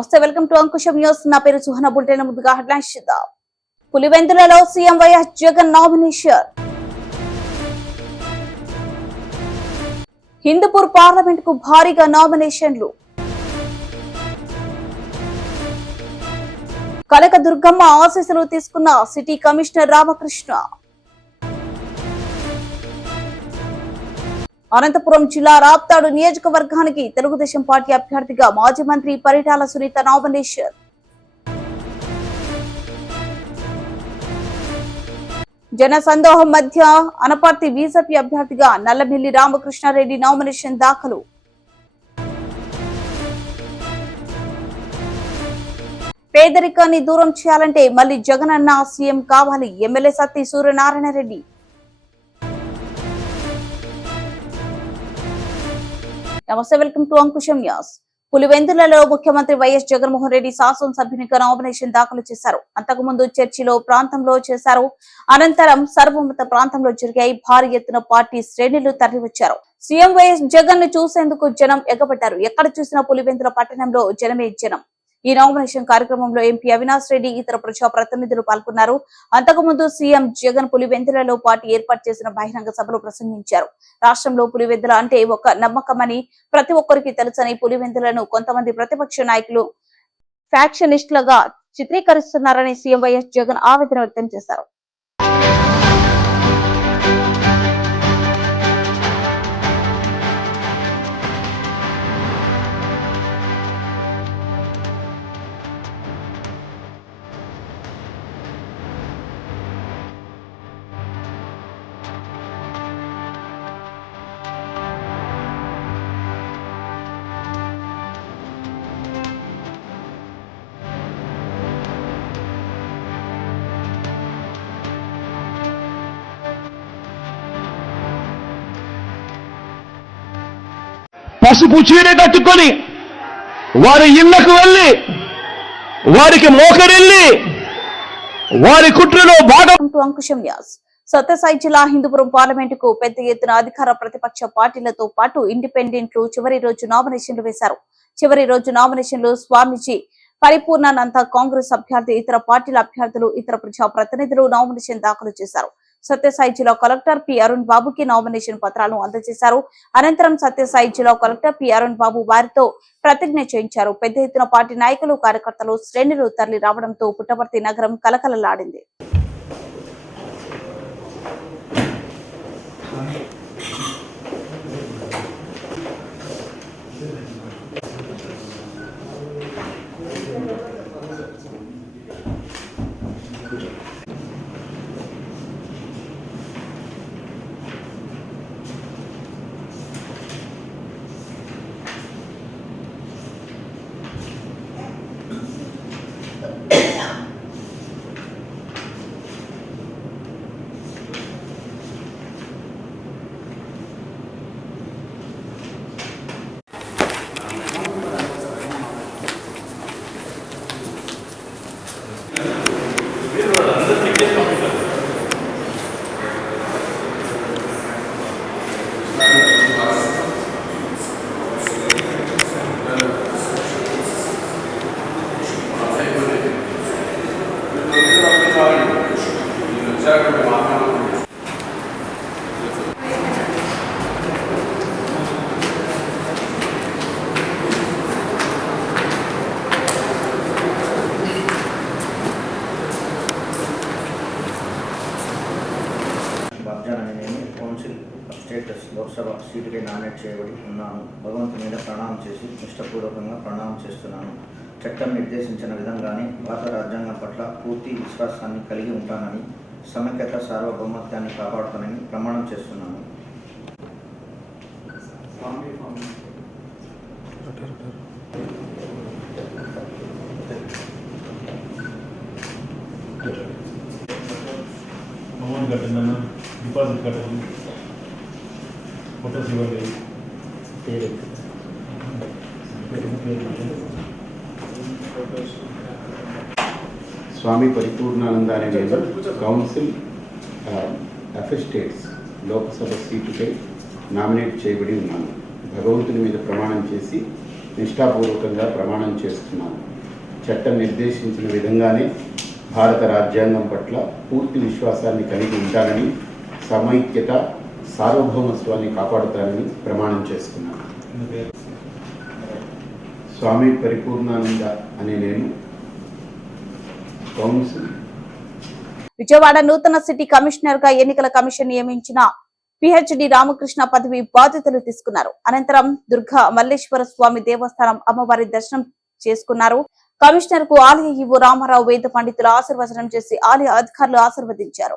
నమస్తే, welcome to Ankusham news. నా పేరు సుహన. బులెటిన్ ముందుగా హెడ్లైన్స్ చూద్దాం. పులివెందులలో CM YS Jagan nomination. Hindupur parliament కు భారీగా నామినేషన్లు. కనకదుర్గమ్మ ఆశీస్సులు తీసుకున్న సిటీ కమిషనర్ రామకృష్ణ. అనంతపురం జిల్లా రాప్తాడు నియోజకవర్గానికి తెలుగుదేశం పార్టీ అభ్యర్థిగా మాజీ మంత్రి పరిటాల సునీత నామినేషన్. జన సందోహం మధ్య అనపర్తి బీజేపీ అభ్యర్థిగా నల్లమిల్లి రామకృష్ణారెడ్డి నామినేషన్ దాఖలు. పేదరికాన్ని దూరం చేయాలంటే మళ్లీ జగన్ అన్న సీఎం కావాలి. ఎమ్మెల్యే సత్తి సూర్యనారాయణ రెడ్డి. నమస్తే, వెల్కమ్ టు అంకుశం న్యూస్. పులివెందులలో ముఖ్యమంత్రి వైఎస్ జగన్మోహన్ రెడ్డి శాసనసభ్యునిగా నామినేషన్ దాఖలు చేశారు. అంతకుముందు చర్చిలో ప్రాంతంలో చేశారు. అనంతరం సర్వమత ప్రాంతంలో జరిగాయి. భారీ ఎత్తున పార్టీ శ్రేణులు తరలివచ్చారు. సీఎం వైఎస్ జగన్ ను చూసేందుకు జనం ఎగబడ్డారు. ఎక్కడ చూసినా పులివెందుల పట్టణంలో జనమే జనం. ఈ నామినేషన్ కార్యక్రమంలో ఎంపీ అవినాష్ రెడ్డి, ఇతర ప్రజా ప్రతినిధులు పాల్గొన్నారు. అంతకుముందు సీఎం జగన్ పులివెందులలో పార్టీ ఏర్పాటు చేసిన బహిరంగ సభలో ప్రసంగించారు. రాష్ట్రంలో పులివెందుల అంటే ఒక నమ్మకమని ప్రతి ఒక్కరికి తెలుసని, పులివెందులను కొంతమంది ప్రతిపక్ష నాయకులు ఫ్యాక్షనిస్టులుగా చిత్రీకరిస్తున్నారని సీఎం వైఎస్ జగన్ ఆవేదన వ్యక్తం చేశారు. పసుపు చీర కట్టుకొని వారి ఇళ్లకు వెళ్ళి వారికి మోకరిల్లి వారి కుట్రలో భాగం. అంకుశం న్యూస్. సత్యసాయి జిల్లా హిందూపురం పార్లమెంటుకు పెద్ద ఎత్తున అధికార ప్రతిపక్ష పార్టీలతో పాటు ఇండిపెండెంట్లు చివరి రోజు నామినేషన్లు వేశారు. చివరి రోజు నామినేషన్లు స్వామీజీ పరిపూర్ణానంద, కాంగ్రెస్ అభ్యర్థి, ఇతర పార్టీల అభ్యర్థులు, ఇతర ప్రజా ప్రతినిధులు నామినేషన్ దాఖలు చేశారు. సత్యసాయి జిల్లా కలెక్టర్ పి అరుణ్ బాబుకి నామినేషన్ పత్రాలను అందజేశారు. అనంతరం సత్యసాయి జిల్లా కలెక్టర్ పి అరుణ్ బాబు వారితో ప్రతిజ్ఞ చేయించారు. పెద్ద ఎత్తున పార్టీ నాయకులు, కార్యకర్తలు శ్రేణులు తరలి రావడంతో పుట్టపర్తి నగరం కలకలలాడింది. లోక్సభ సీటుకి నామినేట్ చేయబడి ఉన్నాను. భగవంతుని మీద ప్రణామం చేసి నిష్ఠపూర్వకంగా ప్రణామం చేస్తున్నాను. చట్టం నిర్దేశించిన విధంగానే భారత రాజ్యాంగం పట్ల పూర్తి విశ్వాసాన్ని కలిగి ఉంటానని, సమైక్యత సార్వభౌమత్వాన్ని కాపాడుతానని ప్రమాణం చేస్తున్నాను. డిపాజిట్ కట్టాలి, ఫోటోస్ ఇవ్వాలి, స్వామి పరిపూర్ణానంద అనే నేను కౌన్సిల్ అఫెస్టేట్స్ లోక్సభ సీటుపై నామినేట్ చేయబడి ఉన్నాను. భగవంతుని మీద ప్రమాణం చేసి నిష్ఠాపూర్వకంగా ప్రమాణం చేస్తున్నాను. చట్టం నిర్దేశించిన విధంగానే భారత రాజ్యాంగం పట్ల పూర్తి విశ్వాసాన్ని కలిగి ఉంటానని, సమైక్యత సార్వభౌమత్వాన్ని కాపాడుతానని ప్రమాణం చేస్తున్నాను. స్వామి పరిపూర్ణానంద అనే నేను కౌన్సిల్ విజయవాడ నూతన సిటీ కమిషనర్ గా ఎన్నికల కమిషన్ నియమించిన పిహెచ్డి రామకృష్ణ పదవి బాధ్యతలు తీసుకున్నారు. అనంతరం దుర్గా మల్లేశ్వర స్వామి దేవస్థానం అమ్మవారి దర్శనం చేసుకున్నారు. కమిషనర్ కు ఆలయ ఈవో రామారావు వేద పండితులు ఆశీర్వచనం చేసి ఆలయ అధికారులు ఆశీర్వదించారు.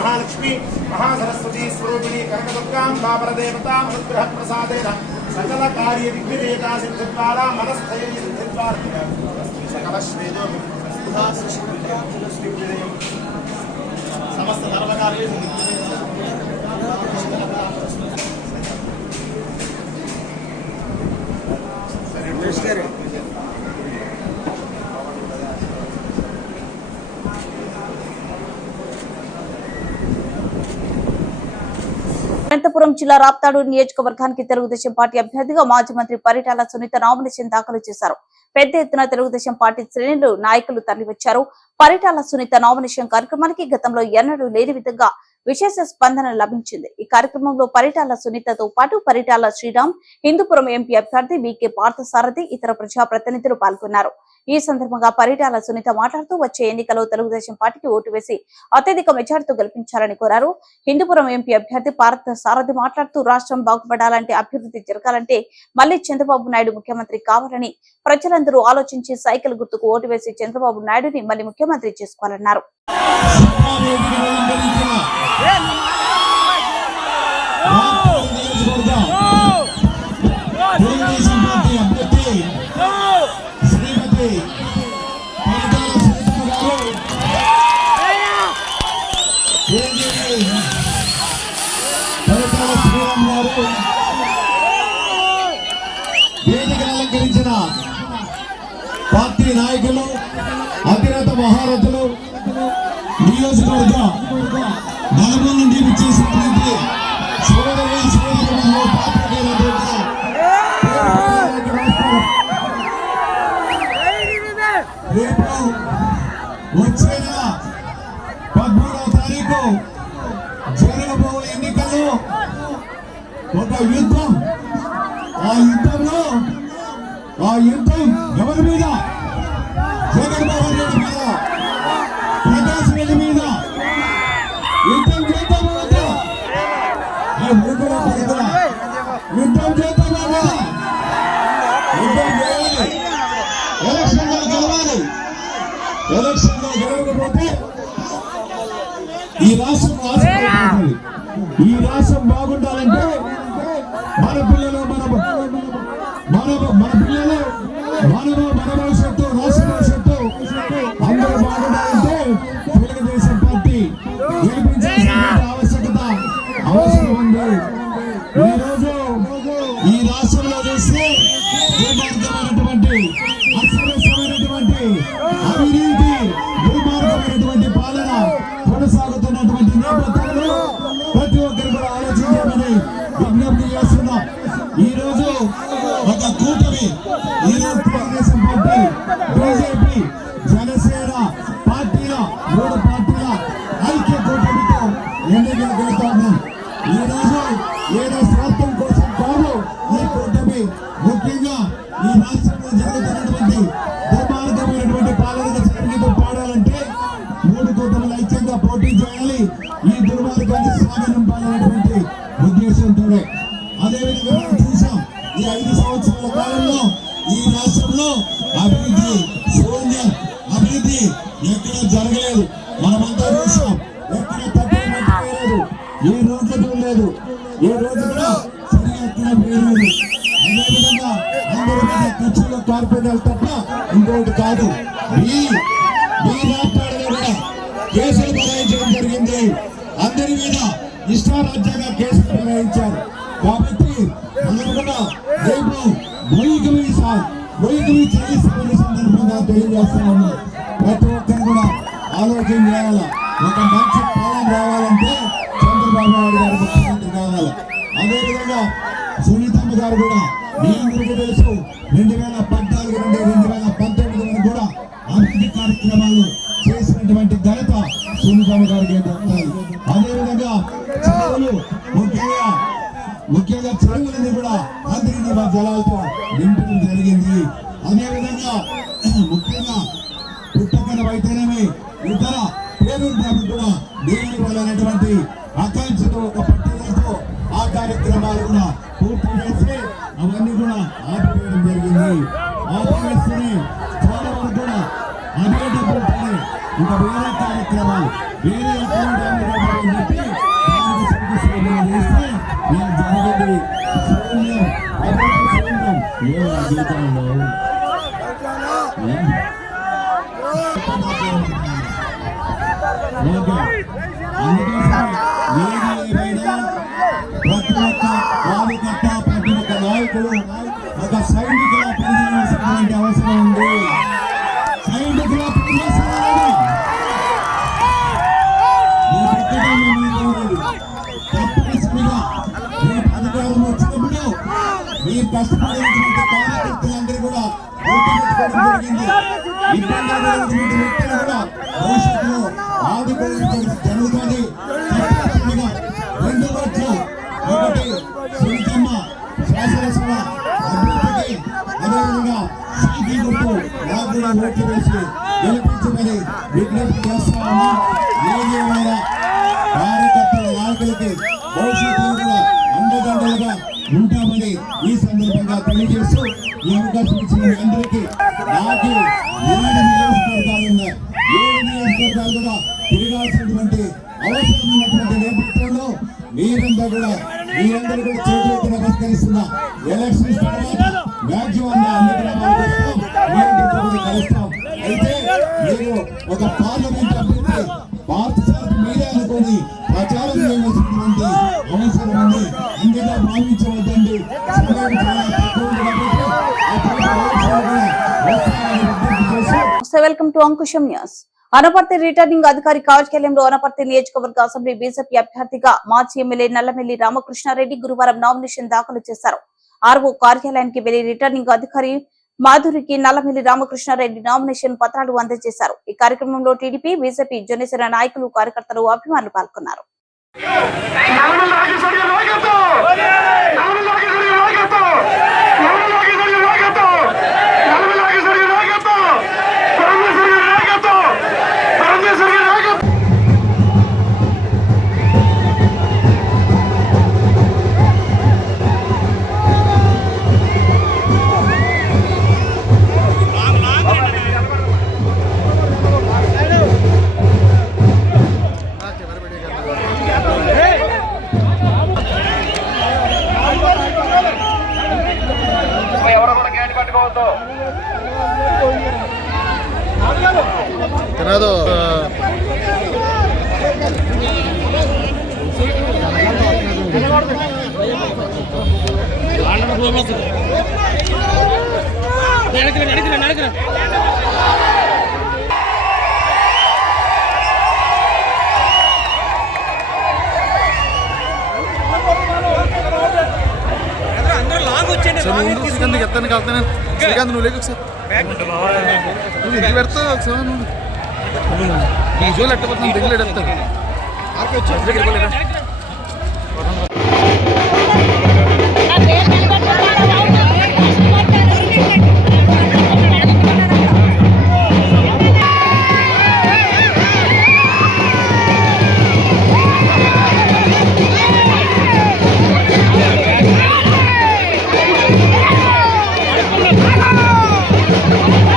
महालक्ष्मी महासरस्वती स्वरूपिणी कनकदुर्गां देवता अनुग्रह प्रसादेन सकल कार्य विघ्नेता सिद्धिद्वारा मनस्थैर्य सिद्धिद्वारा सकल श्रेयो समस्त धर्मकार्ये అనంతపురం జిల్లా రాప్తాడు నియోజకవర్గానికి తెలుగుదేశం పార్టీ అభ్యర్థిగా మాజీ మంత్రి పరిటాల సునీత నామినేషన్ దాఖలు చేశారు. పెద్ద ఎత్తున తెలుగుదేశం పార్టీ శ్రేణులు నాయకులు తరలివచ్చారు. పరిటాల సునీత నామినేషన్ కార్యక్రమానికి గతంలో ఎన్నడూ లేని విధంగా విశేష స్పందన లభించింది. ఈ కార్యక్రమంలో పరిటాల సునీతతో పాటు పరిటాల శ్రీరామ్, హిందూపురం ఎంపీ అభ్యర్థి బీకే పార్థసారథి, ఇతర ప్రజాప్రతినిధులు పాల్గొన్నారు. ఈ సందర్భంగా పరిటాల సునీత మాట్లాడుతూ వచ్చే ఎన్నికల్లో తెలుగుదేశం పార్టీకి ఓటు వేసి అత్యధిక మెజార్టీతో గెలిపించాలని కోరారు. హిందూపురం ఎంపీ అభ్యర్థి పార్థసారథి మాట్లాడుతూ రాష్ట్రం బాగుపడాలంటే, అభివృద్ధి జరగాలంటే మళ్లీ చంద్రబాబు నాయుడు ముఖ్యమంత్రి కావాలని ప్రజలందరూ ఆలోచించి సైకిల్ గుర్తుకు ఓటు వేసి చంద్రబాబు నాయుడుని మళ్లీ ముఖ్యమంత్రి చేసుకోవాలన్నారు. అలంకరించిన పార్టీ నాయకులు, అతిరథ మహారథులు, నియోజకవర్గ నలుగురు నుండి విచ్చేసినటువంటి రేపు వచ్చే నెల 13వ తారీఖు జరగబోయే ఎన్నికల్లో ఒక యుద్ధం, ఆ యుద్ధం ఎవరి మీద? జగన్మోహన్ రెడ్డి మీద, ప్రకాశ్ రెడ్డి మీద యుద్ధం చేద్దామా? యుద్ధం చేద్దామా? యుద్ధం చేయాలి. ఎలక్షన్ లో గెలవాలి. ఎలక్షన్ లో గెలవకపోతే ఈ రాష్ట్రం బాగుండాలి. ఈ రాష్ట్రం బాగుండాలంటే మన పిల్లలు మన భవిష్యత్తు, రాష్ట్ర భవిష్యత్తు అందరూ బాగుండాలంటే తెలుగుదేశం పార్టీ గెలిపించాల్సిన అవసరం ఉంది. ఈ రోజు ఈ రాష్ట్రంలో చూస్తే దుర్మార్గమైనటువంటి, అసమస్యమైనటువంటి అవినీతి, దుర్మార్గమైనటువంటి పాలన కొనసాగుతున్నటువంటి నేపథ్యంలో ప్రతి ఒక్కరు కూడా ఆలోచించాలని విజ్ఞప్తి చేస్తున్నాం. ఈ రోజు ఒక కూటమి, ఈ రోజు తెలుగుదేశం పార్టీ, బీజేపీ, జనసేన పార్టీల 3 పార్టీల ఐక్య కూటమితో ఎన్నికలు గెలుస్తున్నాం. ఈ రోజు ఏదో స్వార్థం కోసం కాదు ఈ కూటమి. ముఖ్యంగా ఈ రాష్ట్రంలో జరుగుతున్నటువంటి దుర్మార్గమైనటువంటి పాలనకు జరిగితో పాడాలంటే 3 కూటమిలు ఐక్యంగా పోటీ చేయాలి. ఈ దుర్మార్గాన్ని సాగనంపాలనేటువంటి ఉద్దేశంతోనే. అదేవిధంగా మనం చూసాం ఈ 5 సంవత్సరాల కాలంలో ఈ రాష్ట్రంలో అభివృద్ధి శూన్యం. అభివృద్ధి ఎక్కడ జరగలేదు. మనమంతా చూసాం. ఎక్కడ తక్కువ లేదు, ఏ రోడ్లు చూడలేదు, ఏ రోడ్డు కూడా సరిగా ఎక్కడ వేయలేదు. అదేవిధంగా అందరి మీద ఖర్చులు కార్పొరేట్ తప్ప ఇంకొకటి కాదు. ఈ రాష్ట్రాలలో కూడా కేసులు బనాయించడం జరిగింది. అందరి మీద ఇష్టారాజ్యంగా కేసులు బనాయించారు. కాబట్టి మనం కూడా రేపు మొయ్యికవి చెల్లిస్తున్న సందర్భంగా తెలియజేస్తున్నాము. ప్రతి ఒక్కరు కూడా ఆలోచన చేయాలి. ఒక మంచి పాలన రావాలంటే చంద్రబాబు నాయుడు గారు ముఖ్యమంత్రి కావాలి. అదేవిధంగా సునీతమ్మ గారు కూడా మీ అందరికీ తెలుసు 2014 నుండి 2019 వరకు కూడా అభివృద్ధి కార్యక్రమాలు చేసినటువంటి ఘనత సునీతమ్మ గారికి దక్కుతాయి. అదేవిధంగా చెరువులు ముఖ్యంగా చెరువులని కూడా అందరినీ జలాలతో నింపడం జరిగింది. అదేవిధంగా ముఖ్యంగా పుట్టకన అయితేనేమి ఇతర పేరు కూడా నీళ్లు ఇవ్వాలనేటువంటి ఆకాంక్షతో ఒక పట్టుదలతో ఆ కార్యక్రమాలు కూడా పూర్తి చేసి అవన్నీ కూడా ఆపివేయడం జరిగింది. ఆపివేస్తేనే చాలా వరకు కూడా అదే డబ్బులుంటాయి. ఇంకా వేరే కార్యక్రమాలు వేరే అని చెప్పి దానికి శంకుస్థాపన చేస్తే నేను జరిగింది శూన్యం. శూన్యం ఏ అద్భుతంలో ప్రతి ఒక్క కార్యకర్త ప్రతి ఒక్క నాయకుడు ఒక సైనికుల పనిచేయాల్సినటువంటి అవసరం ఉంది. సైనికుల పనిచేస్తున్నారు. తప్పనిసరిగా రేపు అధికారం వచ్చినప్పుడు మీరు కష్టపడినటువంటి కార్యకర్తలందరూ కూడా గుర్తుపెట్టుకోవడం జరిగింది. ఇబ్బంది వ్యక్తులు కూడా భవిష్యత్తులో ఆదుకోవడం జరుగుతుంది. తప్పనిసరిగా 2 ఓట్లు, ఒకటి సునీతమ్మ శాసనసభ అభివృద్ధికి, అదేవిధంగా సైకి గుర్తు నాకు కూడా ఓట్లు వేసి గెలిపించమని విజ్ఞప్తి చేస్తామని ఏమైనా కార్యకర్తల నాయకులకి భవిష్యత్తులో కూడా అండదండలుగా ఉంటామని ఈ సందర్భంగా తెలియజేస్తూ ఈ అవకాశం ఇచ్చిన మీ అందరికీ నాకు 7 నియోజకవర్గాలు ఉన్నాయి. 7 నియోజకవర్గాలు కూడా తిరగాల్సినటువంటి అవసరం ఉన్నటువంటి నేపథ్యంలో మీరంతా కూడా మీరందరూ కూడా చేతులెత్తి నమస్కరిస్తున్నా. ఎలక్షన్స్ తర్వాత మ్యాక్సిమం అన్ని గ్రామాలకు వస్తాం, మీ అందరితో కూడా కలుస్తాం. అయితే మీరు ఒక పార్లమెంట్ అభ్యర్థి భారత సార్ మీరే అనుకోని ప్రచారం చేయవలసినటువంటి అవసరం ఉంది. అందుగా భావించవద్దండి. సమయం చాలా తక్కువ ఉంది కాబట్టి welcome to Ankusham news. Anaparthi returning అధికారి కార్యాలయంలో అనపర్తి నియోజకవర్గ అసెంబ్లీ బీజేపీ అభ్యర్థిగా మాజీ ఎమ్మెల్యే నల్లమెల్లి రామకృష్ణారెడ్డి గురువారం నామినేషన్ దాఖలు చేశారు. ఆర్ఓ కార్యాలయానికి వెళ్లి రిటర్నింగ్ అధికారి మాధురికి నల్లమెల్లి రామకృష్ణారెడ్డి నామినేషన్ పత్రాలు అందజేశారు. ఈ కార్యక్రమంలో టీడీపీ, బీజేపీ, జనసేన నాయకులు, కార్యకర్తలు, అభిమానులు పాల్గొన్నారు. తినదు ముందు శ్రీకాంత్ ఎత్తాను వెళ్తాను. శ్రీకాంత్ నువ్వు లేకు ఒకసారి నువ్వు ఇంటికి పెడతావు ఒకసారి. నువ్వు విజువల్ ఎట్టబోతున్నాను దిగులేడు ఎత్తాను. Come on!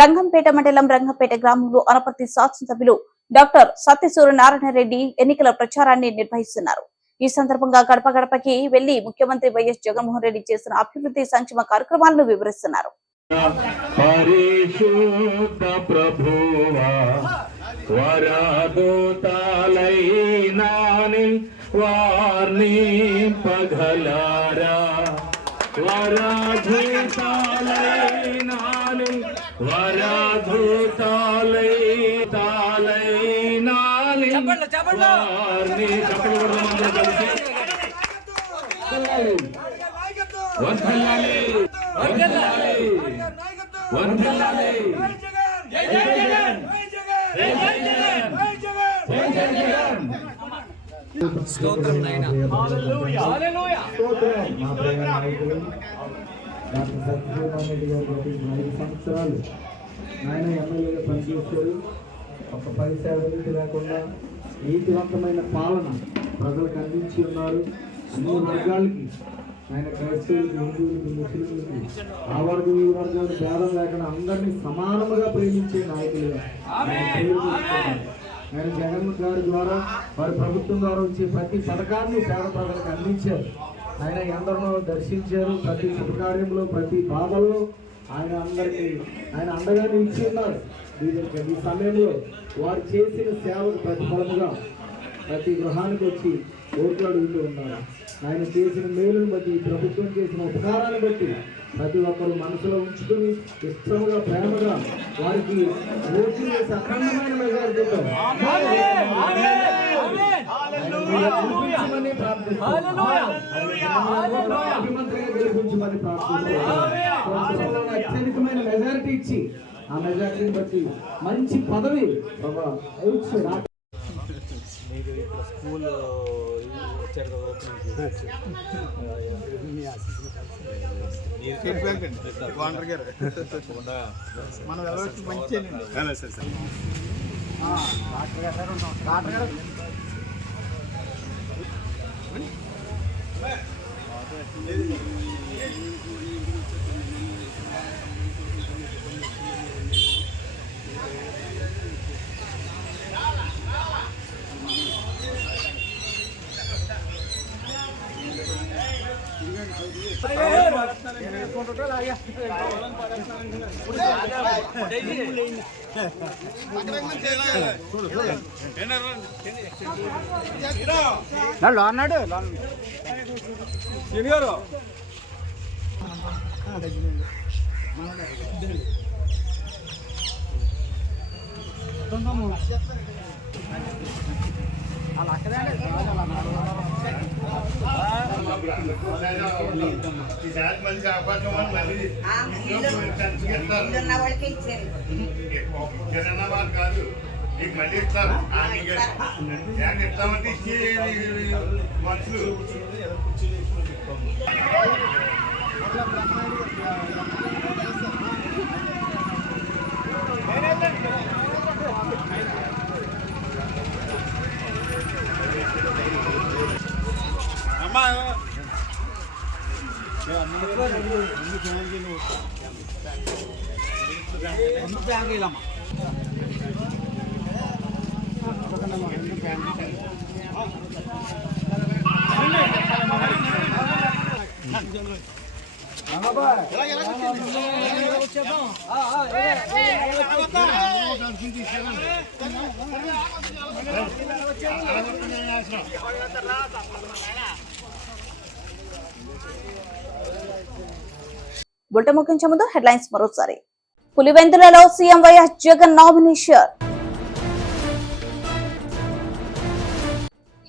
రంగంపేట మండలం రంగంపేట గ్రామంలో అనపర్తి శాసనసభ్యులు డాక్టర్ సత్యసూర్యనారాయణ రెడ్డి ఎన్నికల ప్రచారాన్ని నిర్వహిస్తున్నారు. ఈ సందర్భంగా గడప గడపకి వెళ్లి ముఖ్యమంత్రి వైఎస్ జగన్మోహన్ రెడ్డి చేసిన అభివృద్ధి సంక్షేమ కార్యక్రమాలను వివరిస్తున్నారు. పరిశుద్ధ ప్రభువా వరదూతలైనాని వార్ని పగలారా వరదూతలైనాని వరదూతలైనాని వార్ని వర్ధిల్లాలి వర్ధిల్లాలి వర్ధిల్లాలి జై జగన్ జై జగన్ జై జగన్ స్తోత్రం నాయనా హల్లెలూయా హల్లెలూయా స్తోత్రం. మా ప్రేమ నాయకులు డాక్టర్ సత్యనారాయణ రెడ్డి గారు గత 5 సంవత్సరాలు ఆయన ఎమ్మెల్యేగా పనిచేశారు. ఒక పైసా అవినీతి లేకుండా నీతివంతమైన పాలన ప్రజలకు అందించి ఉన్నారు. అన్ని వర్గాలకి ఆయన క్రైస్తవులకి, హిందువులకి, ముస్లింలకి, ఆ వర్గం ఈ వర్గాలు భేదం లేకుండా అందరినీ సమానముగా ప్రేమించే నాయకులుగా ఆయన పేరు తెచ్చుకున్నారు. ఆయన జగన్ గారి ద్వారా వారి ప్రభుత్వం ద్వారా వచ్చే ప్రతి పథకాన్ని పేద ప్రజలకు అందించారు. ఆయన ఎందరినో దర్శించారు. ప్రతి శుభకార్యంలో, ప్రతి బాధల్లో ఆయన అందరికీ ఆయన అండగా నిలిచి ఉన్నారు. ఈ సమయంలో వారు చేసిన సేవకు ప్రతిఫలముగా ప్రతి గృహానికి వచ్చి ఓట్లు అడుగుతూ ఉన్నారు. ఆయన చేసిన మేలును బట్టి, ప్రభుత్వం చేసిన ఉపకారాన్ని బట్టి ప్రతి ఒక్కరు మనసులో ఉంచుకుని ఇష్టముగా, ప్రేమగా వారికి ఓట్లు వేసి అఖండమైన మెజారిటీతో గెలిపించమని ప్రార్థిస్తున్నాం. ముఖ్యమంత్రిగా గెలిపించమని ప్రార్థిస్తున్నాం. అత్యధికమైన మెజారిటీ ఇచ్చి ఆ మెజారిటీని బట్టి మంచి పదవి మీరు ఇక్కడ స్కూల్ వచ్చారు కదా అన్నాడు గారు కాదు నీకు మళ్ళీ ఇస్తారు ఇస్తామంటే ఇచ్చి మనుషులు అమ్మా బులెటిన్ ముగించే ముందు హెడ్లైన్స్ మరోసారి. పులివెందులలో CM YS Jagan nomination.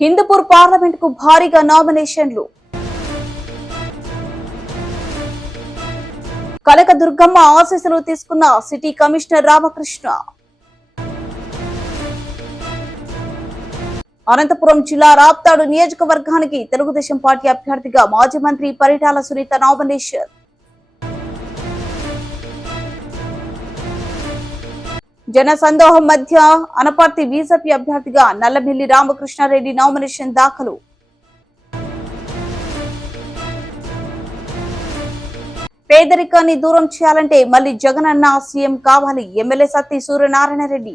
Hindupur parliament కు భారీగా నామినేషన్లు. కనకదుర్గమ్మ ఆశీస్సులు తీసుకున్న సిటీ కమిషనర్ రామకృష్ణ. అనంతపురం జిల్లా రాప్తాడు నియోజకవర్గానికి తెలుగుదేశం పార్టీ అభ్యర్థిగా మాజీ మంత్రి పరిటాల సునీత నామినేషన్. జన సందోహం మధ్య అనపర్తి బీజేపీ అభ్యర్థిగా నల్లమిల్లి రామకృష్ణారెడ్డి నామినేషన్ దాఖలు. పేదరికాన్ని దూరం చేయాలంటే మళ్ళీ జగన్ అన్న సీఎం కావాలి. ఎమ్మెల్యే సత్తి సూర్యనారాయణ రెడ్డి.